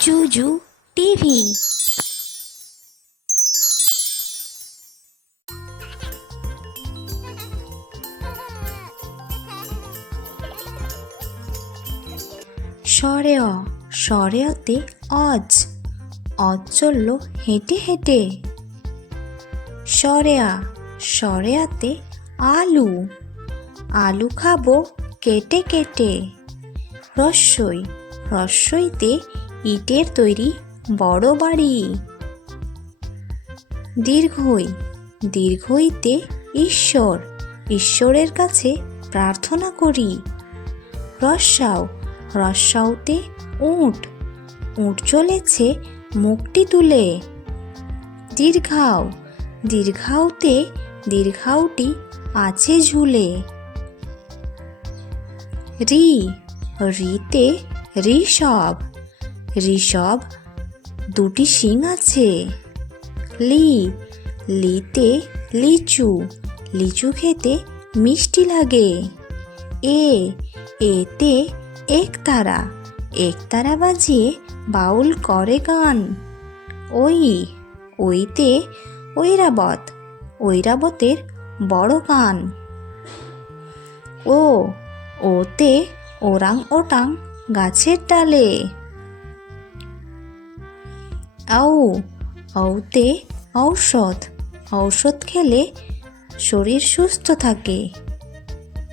জুজু TV. সরেয় সরেয়তে অজ অজ চলল হেঁটে হেঁটে। সরেয়া সরেয়াতে আলু আলু খাবো কেটে কেটে। রস্যই রস্যইতে ইটের তৈরি বড় বাড়ি। দীর্ঘই দীর্ঘইতে ঈশ্বর ঈশ্বরের কাছে প্রার্থনা করি। রস্যাও রস্যাওতে উট উট চলেছে মুখটি তুলে। দীর্ঘাও দীর্ঘাওতে দীর্ঘাওটি আছে ঝুলে। রি রিতে ঋষভ ঋষভ দুটি শিং আছে। লি লিতে লিচু লিচু খেতে মিষ্টি লাগে। এ এতে একতারা বাজিয়ে বাউল করে গান। ওই ওইতে ঐরাবত ঐরাবতের বড় কান। ও ওতে ওরাং ওটাং গাছের ডালে। আউ আউতে ঔষধ ঔষধ খেলে শরীর সুস্থ থাকে।